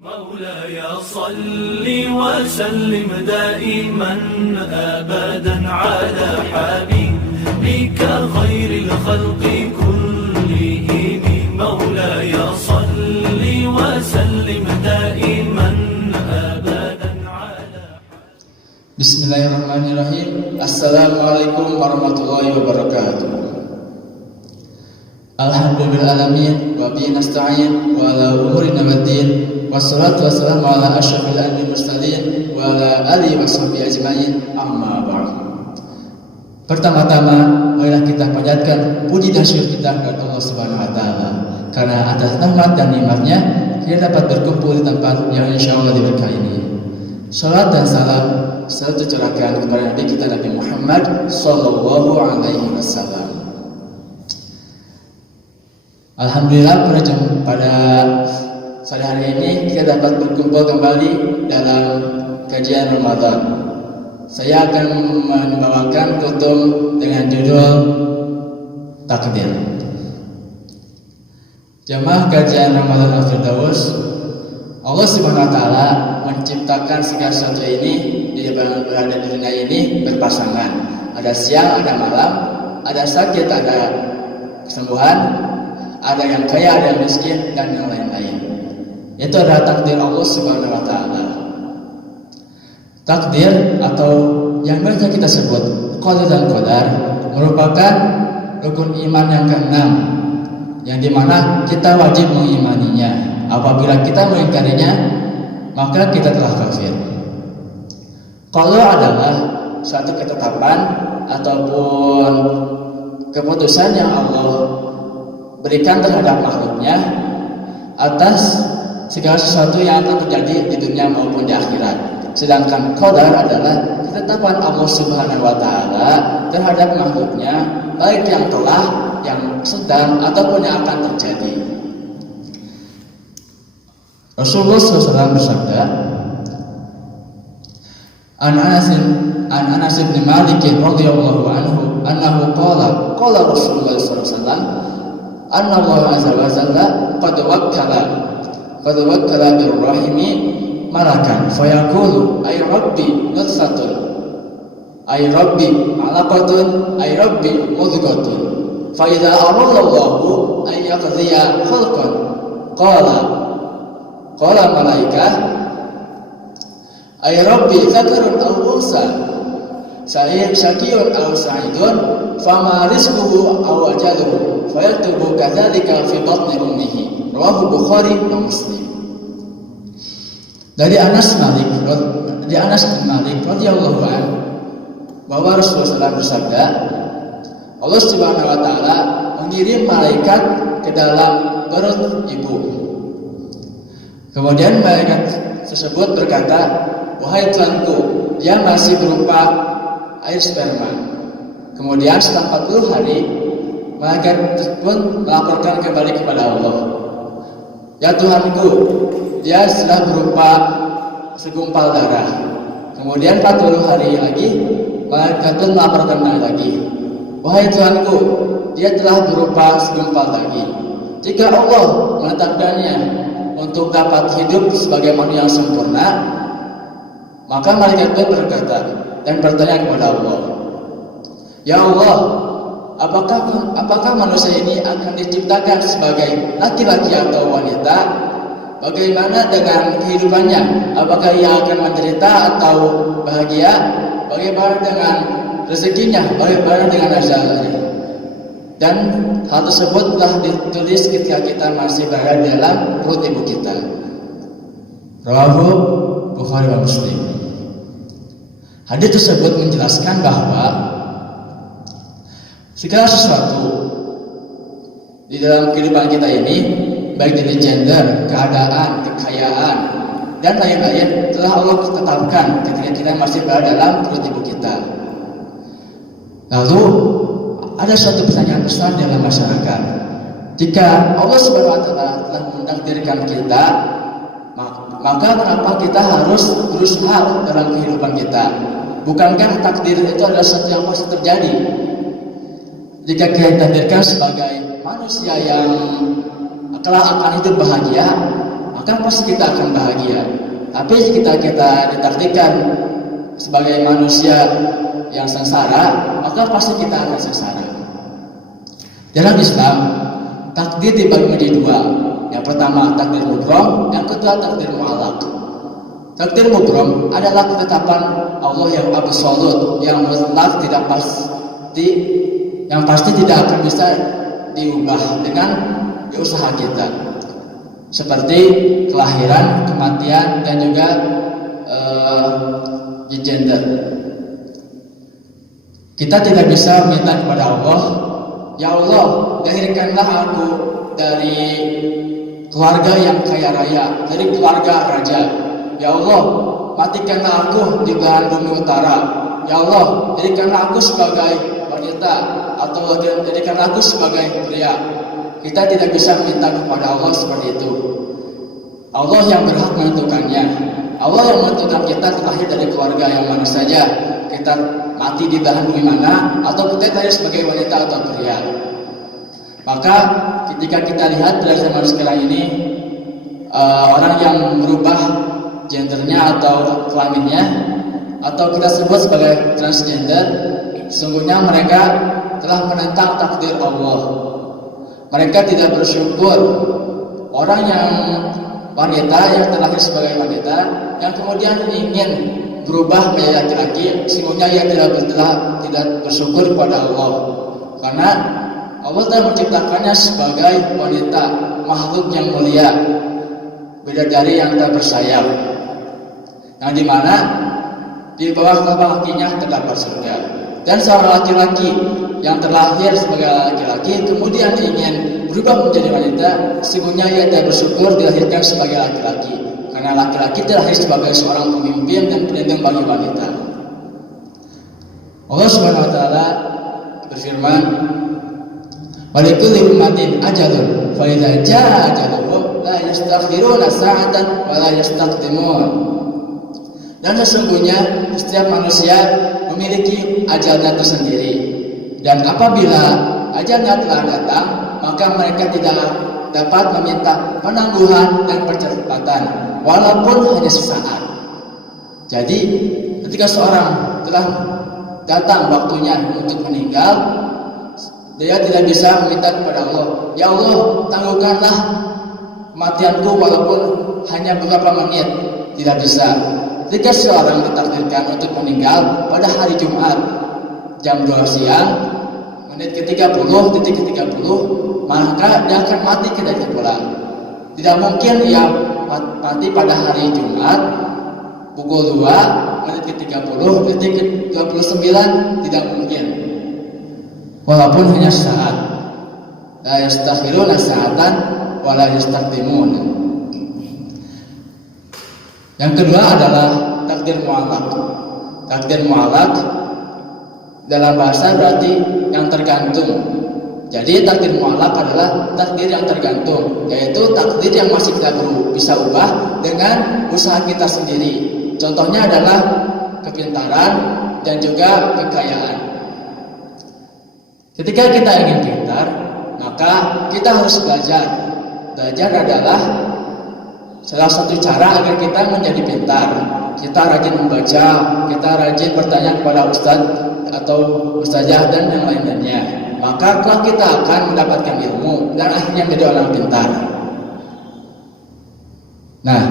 مولاي صل وسلم دائما أبدا على حبيبك خير الخلق كلهم. مولاي صل وسلم دائما أبدا على Bismillahirrahmanirrahim. Assalamualaikum warahmatullahi wabarakatuh. Alhamdulillahirrahmanirrahim. Wa bihi nasta'in wa ala umurina waddin. Wassalatu wassalamu ala asyrafil anbiya'i mursalin wa ala alihi wa sahbihi ajmain. Amma ba'd. Pertama-tama marilah kita panjatkan puji dan syukur kita kepada Allah Subhanahu wa taala karena atas rahmat dan nikmat-Nya kita dapat berkumpul di tempat yang insyaallah diberkahi ini. Salat dan salam selalu tercurahkan kepada Nabi kita Nabi Muhammad sallallahu alaihi wasallam. Alhamdulillah pada sore hari ini kita dapat berkumpul kembali dalam kajian Ramadan. Saya akan membawakan kutum dengan judul Takdir. Jamaah kajian Ramadan Al-Firdaus, Allah Subhanahu wa taala menciptakan segala sesuatu ini di berada di dunia ini berpasangan. Ada siang, ada malam, ada sakit, ada kesembuhan, ada yang kaya, ada yang miskin, dan yang lain-lain. Itu adalah takdir Allah Subhanahu wa taala. Takdir atau yang biasa kita sebut qada dan qadar merupakan rukun iman yang keenam, yang dimana kita wajib mengimaninya. Apabila kita mengingkarinya, maka kita telah kafir. Qada adalah suatu ketetapan ataupun keputusan yang Allah berikan terhadap makhluknya atas segala sesuatu yang akan terjadi di dunia maupun di akhirat. Sedangkan qadar adalah ketetapan Allah Subhanahu wa taala terhadap makhluknya, baik yang telah, yang sedang ataupun yang akan terjadi. Rasulullah SAW bersabda, An Anas bin Malik radhiyallahu anhu annahu qala Rasulullah SAW anna Allah azza wa jalla qad wakkala birrahimi malakan fayaqulu ay rabbi nutfatun ay rabbi alaqatun ay rabbi mudghatun fa idza arada Allahu ay yaqdiya khalqan qala malaikah ay rabbi dzakarun aw unsa syakiyun aw sa'idun fama rizquhu aw ajaluhu fayaktubu kadzalika fi batni ummihi. Rawahu Bukhari dan Muslim. Dari Anas bin Malik radhiyallahu anhu bahwa Rasulullah SAW bersabda, Allah Subhanahu wa taala mengirim malaikat ke dalam perut ibu. Kemudian malaikat tersebut berkata, wahai Tuanku, dia masih berupa air sperma. Kemudian setelah 40 hari, malaikat pun melaporkan kembali kepada Allah, ya Tuhanku, dia sudah berupa segumpal darah. Kemudian 40 hari lagi, malaikat pun melaporkan lagi, wahai Tuhanku, dia telah berupa segumpal lagi. Jika Allah menetapkannya untuk dapat hidup sebagai manusia yang sempurna, maka malaikat pun berkata dan bertanya kepada Allah, ya Allah, apakah manusia ini akan diciptakan sebagai laki-laki atau wanita? Bagaimana dengan kehidupannya? Apakah ia akan menderita atau bahagia? Bagaimana dengan rezekinya? Bagaimana dengan ajalnya? Dan hal tersebut telah ditulis ketika kita masih berada dalam perut ibu kita. Rawahu Bukhari dan Muslim. Hadis tersebut menjelaskan bahwa segala sesuatu di dalam kehidupan kita ini, baik dari gender, keadaan, kekayaan, dan lain-lain telah Allah tetapkan ketika kita masih berada dalam perut ibu kita. Lalu ada suatu pertanyaan besar dalam masyarakat. Jika Allah Subhanahu wa taala telah mentakdirkan kita, maka kenapa kita harus berusaha dalam kehidupan kita? Bukankah takdir itu adalah sesuatu yang pasti terjadi? Jika kita ditakdirkan sebagai manusia yang kelak akan hidup bahagia, maka pasti kita akan bahagia. Tapi jika kita ditakdirkan sebagai manusia yang sengsara, maka pasti kita akan sengsara. Dalam Islam, takdir dibagi menjadi dua. Yang pertama takdir mubrom, yang kedua takdir mu'allaq. Takdir mubrom adalah ketetapan Allah yang absolut, yang mutlak, tidak pasti, yang pasti tidak akan bisa diubah dengan usaha kita. Seperti kelahiran, kematian, dan juga gender. Kita tidak bisa meminta kepada Allah, ya Allah, lahirkanlah aku dari keluarga yang kaya raya, dari keluarga raja. Ya Allah, matikanlah aku di belahan bumi utara. Ya Allah, jadikanlah aku sebagai wanita, atau jadikanlah aku sebagai pria. Kita tidak bisa minta kepada Allah seperti itu. Allah yang berhak menentukannya. Allah yang menentukan kita terlahir dari keluarga yang mana saja. Kita mati di belahan bumi mana, atau kita lahir sebagai wanita atau pria. Maka ketika kita lihat dari zaman sekarang ini, orang yang merubah gendernya atau kelaminnya, atau kita sebut sebagai transgender, sesungguhnya mereka telah menentang takdir Allah. Mereka tidak bersyukur. Orang yang wanita yang terlahir sebagai wanita, yang kemudian ingin berubah menjadi laki-laki, sesungguhnya ia tidak bersyukur kepada Allah. Karena Allah telah menciptakannya sebagai wanita, makhluk yang mulia, bidadari yang tak bersayap, yang dimana di bawah telapak kakinya terdapat surga. Dan seorang laki-laki yang terlahir sebagai laki-laki kemudian ingin berubah menjadi wanita, sesungguhnya ia tidak bersyukur dilahirkan sebagai laki-laki, karena laki-laki terlahir sebagai seorang pemimpin dan pelindung bagi wanita. Allah Subhanahu wa taala berfirman, "Walikulli ummatin ajalun, fa idza jaa ajaluhum la yastakhiruna sa'atan wa la yastaqdimun." Dan sesungguhnya setiap manusia memiliki ajalnya tersendiri, dan apabila ajalnya telah datang, maka mereka tidak dapat meminta penangguhan dan percepatan, walaupun hanya sesaat. Jadi, ketika seorang telah datang waktunya untuk meninggal, dia tidak bisa meminta kepada Allah, ya Allah, tangguhkanlah kematianku walaupun hanya beberapa menit. Tidak bisa. Ketika seorang ditakdirkan untuk meninggal pada hari Jumat jam 2 siang, menit ke-30, maka dia akan mati ketika pula. Tidak mungkin ia mati pada hari Jumat pukul 2, menit ke-30, detik ke-29, tidak mungkin. Walaupun hanya saat. La yastakhiruna sa'atan wa la yastaqdimun. Yang kedua adalah takdir mu'allaq. Takdir mu'allaq dalam bahasa berarti yang tergantung. Jadi takdir mu'allaq adalah takdir yang tergantung, yaitu takdir yang masih kita bisa ubah dengan usaha kita sendiri. Contohnya adalah kepintaran dan juga kekayaan. Ketika kita ingin pintar, maka kita harus belajar. Belajar adalah salah satu cara agar kita menjadi pintar. Kita rajin membaca, kita rajin bertanya kepada ustadz atau ustazah dan yang lainnya. Maka kelak kita akan mendapatkan ilmu dan akhirnya menjadi orang pintar. Nah,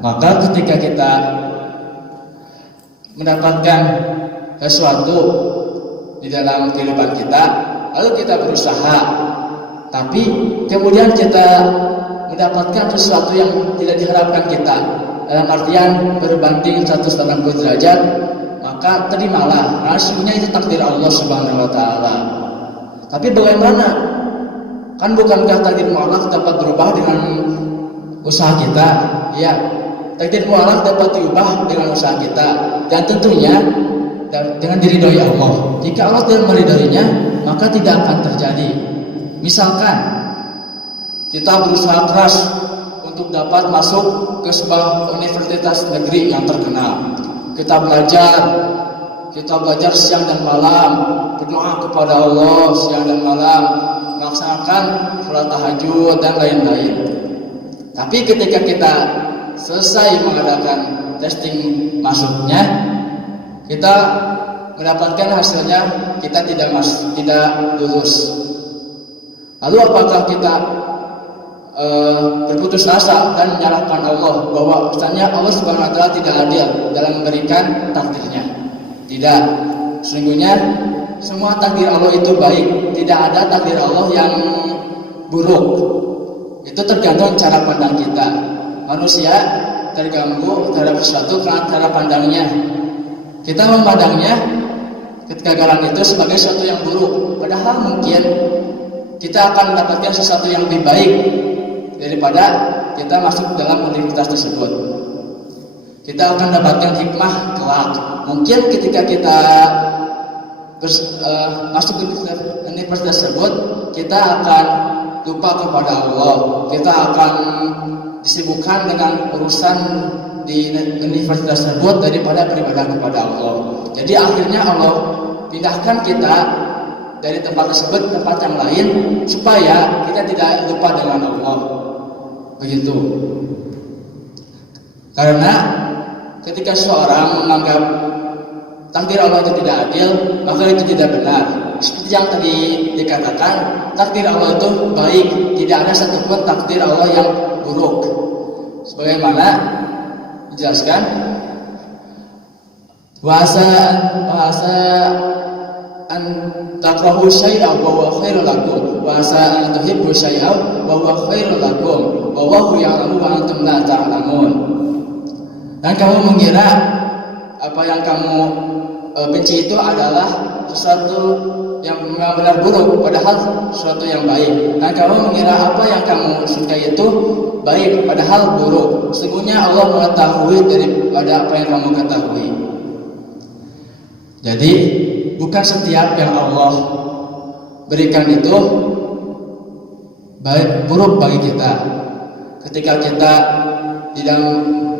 maka ketika kita mendapatkan sesuatu di dalam kehidupan kita, lalu kita berusaha, tapi kemudian kita mendapatkan sesuatu yang tidak diharapkan kita, dalam artian berbanding 180 derajat, maka terimalah, karena sebenarnya itu takdir Allah Subhanahu wa taala. Tapi bagaimana? Kan bukankah takdir mu'allaq dapat berubah dengan usaha kita? Ya, takdir mu'allaq dapat diubah dengan usaha kita, dan tentunya dengan diridhoi Allah. Jika Allah tidak meridhoinya, maka tidak akan terjadi. Misalkan kita berusaha keras untuk dapat masuk ke sebuah universitas negeri yang terkenal. Kita belajar siang dan malam, berdoa kepada Allah siang dan malam, melaksanakan sholat tahajud dan lain-lain. Tapi ketika kita selesai mengadakan testing masuknya, kita mendapatkan hasilnya kita tidak lulus. Lalu apakah kita berputus asa dan menyalahkan Allah bahwa misalnya Allah Subhanahu wa taala tidak adil dalam memberikan takdirnya? Tidak. Sesungguhnya semua takdir Allah itu baik. Tidak ada takdir Allah yang buruk. Itu tergantung cara pandang kita. Manusia terganggu terhadap sesuatu karena cara pandangnya. Kita memandangnya kegagalan itu sebagai sesuatu yang buruk. Padahal mungkin kita akan mendapatkan sesuatu yang lebih baik daripada kita masuk dalam universitas tersebut. Kita akan mendapatkan hikmah kelak. Mungkin ketika kita masuk ke universitas tersebut, kita akan lupa kepada Allah. Kita akan disibukkan dengan urusan di universitas tersebut daripada beribadah kepada Allah. Jadi akhirnya Allah pindahkan kita dari tempat tersebut ke tempat yang lain supaya kita tidak lupa dengan Allah. Begitu. Karena ketika seseorang menganggap takdir Allah itu tidak adil, maka itu tidak benar. Seperti yang tadi dikatakan, takdir Allah itu baik, tidak ada satupun takdir Allah yang buruk. Sebagaimana dijelaskan, wasa an takrahu syai'an wa huwa khairul lakum wa asa an tuhibbu syai'an wa huwa khairul lakum wa wallahu ya'lamu wa antum la ta'lamun. Dan kamu mengira apa yang kamu benci itu adalah sesuatu yang benar buruk, padahal sesuatu yang baik. Dan kamu mengira apa yang kamu sukai itu baik, padahal buruk. Sesungguhnya Allah mengetahui daripada apa yang kamu ketahui. Jadi bukan setiap yang Allah berikan itu baik buruk bagi kita. Ketika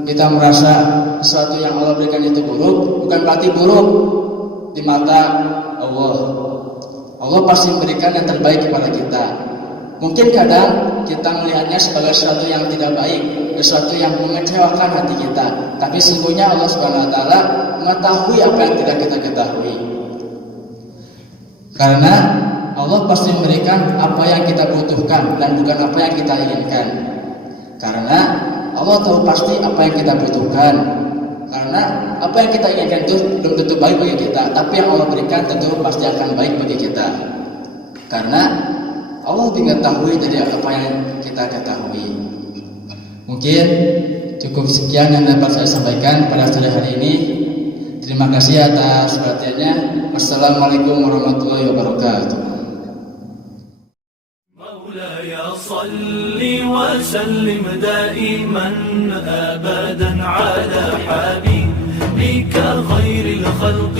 kita merasa sesuatu yang Allah berikan itu buruk, bukan berarti buruk di mata Allah. Allah pasti memberikan yang terbaik kepada kita. Mungkin kadang kita melihatnya sebagai sesuatu yang tidak baik, sesuatu yang mengecewakan hati kita. Tapi sesungguhnya Allah Subhanahu wa taala mengetahui apa yang tidak kita ketahui. Karena Allah pasti memberikan apa yang kita butuhkan dan bukan apa yang kita inginkan. Karena Allah tahu pasti apa yang kita butuhkan. Karena apa yang kita inginkan itu belum tentu baik bagi kita, tapi yang Allah berikan tentu pasti akan baik bagi kita. Karena Allah mengetahui dari apa yang kita ketahui. Mungkin cukup sekian yang dapat saya sampaikan pada sore hari ini. Terima kasih atas perhatiannya. Wassalamualaikum warahmatullahi wabarakatuh. مولاي صل وسلم دائما أبدا على حبيبك خير الخلق